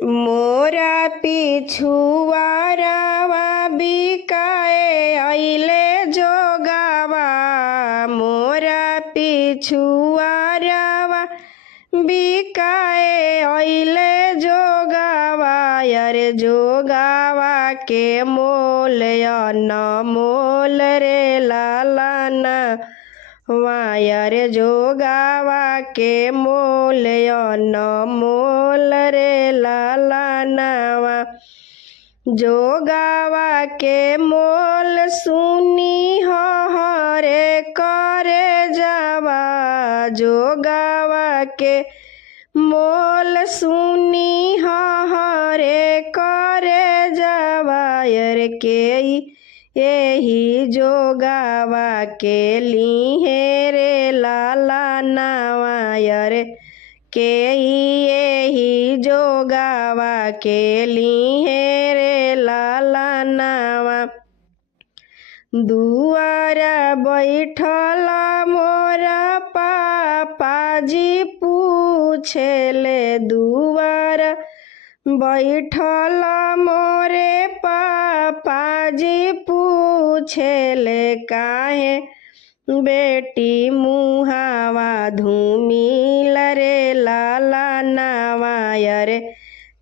मोरा पिछुआरावा बिकाए अइले जोगावा। मोरा पिछुआरावा बिकाए अइले जोगावा। अरे जोगावा के मोल अनमोल रे लालाना वायर जोगावा के मोल अनमोल रे लालानावा। जोगावा के मोल सुनी हरे करे जावा। जोगावा के मोल सुनी हरे करे जावा। यर के यही जोगावा के लीहे रे लालानावा। यर के यही जोगावा के लीहे रे लालानावा। दुआरा बैठल मोरा पापाजी पूछेले। दुआरा बैठल मोरे पापाजी पूछेले। काहे बेटी मुहावा धूमिल रे लालानावा। रे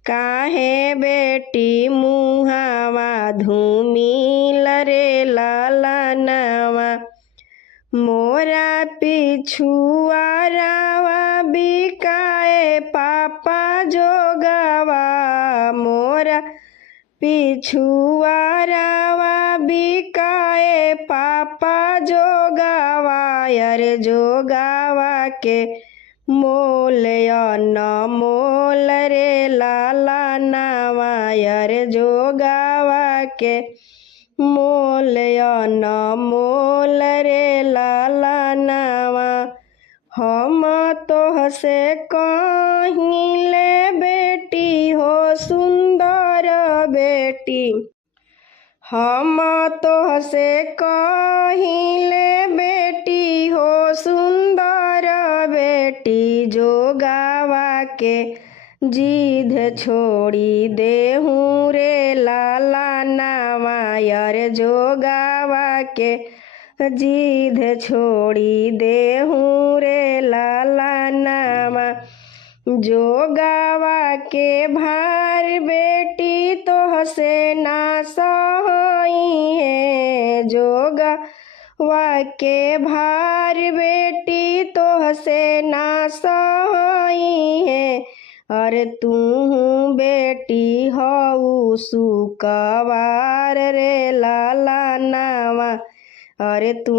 काहे बेटी मुहावा धूमिल रे लालानावा। मोरा पिछुआरावा बिकाए पापा जोगावा। मोरा पिछुआरावा बिकाए पापा जोगावा। अरे जोगावा के मोल अनमोल रे लालानावा। अरे जोगावा के मोल अनमोल रे लालानावा। हम तोहसे कहिले बेटी हो सुंदर बेटी। हम तोहसे कहिले बेटी हो सुंदर बेटी। जोगावा के जिद छोड़ी देहूँ रे लालानावा। अरे जोगावा के जिद छोड़ी देहूँ रे लालानावा। जोगावा के भार बेटी तोहसे ना सही है। जोगावा के भार बेटी तोहसे ना सही है। अरे तू बेटी हऊ सुकवार रे लालानावा। अरे तू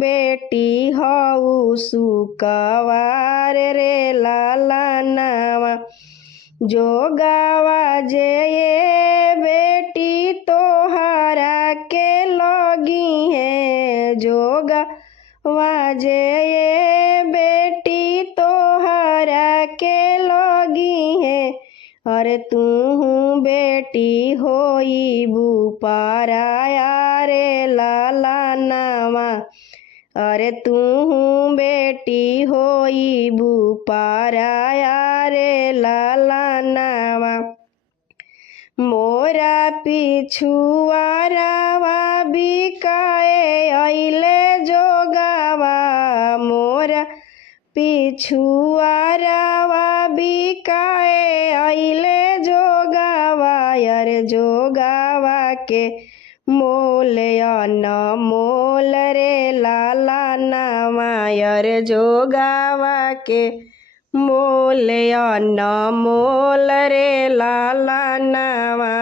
बेटी हऊ सुकवार रे लालानावा। जोगावा जे ये बेटी तोहरा के लगी है। जोगावा जे ये बेटी तोहरा के लगी है। अरे तू बेटी होई बुपाराया रे लालानावा। अरे तू बेटी होई बुपाराया रे लालानावा। मोरा पिछुआरावा बिकाए अइले जोगावा। मोरा पिछुआरावा बिकाए अइले जोगावा। अरे जोगावा के मोल अनमोल रे लालानावा। अरे जोगावा के मोल अनमोल रे लालानावा।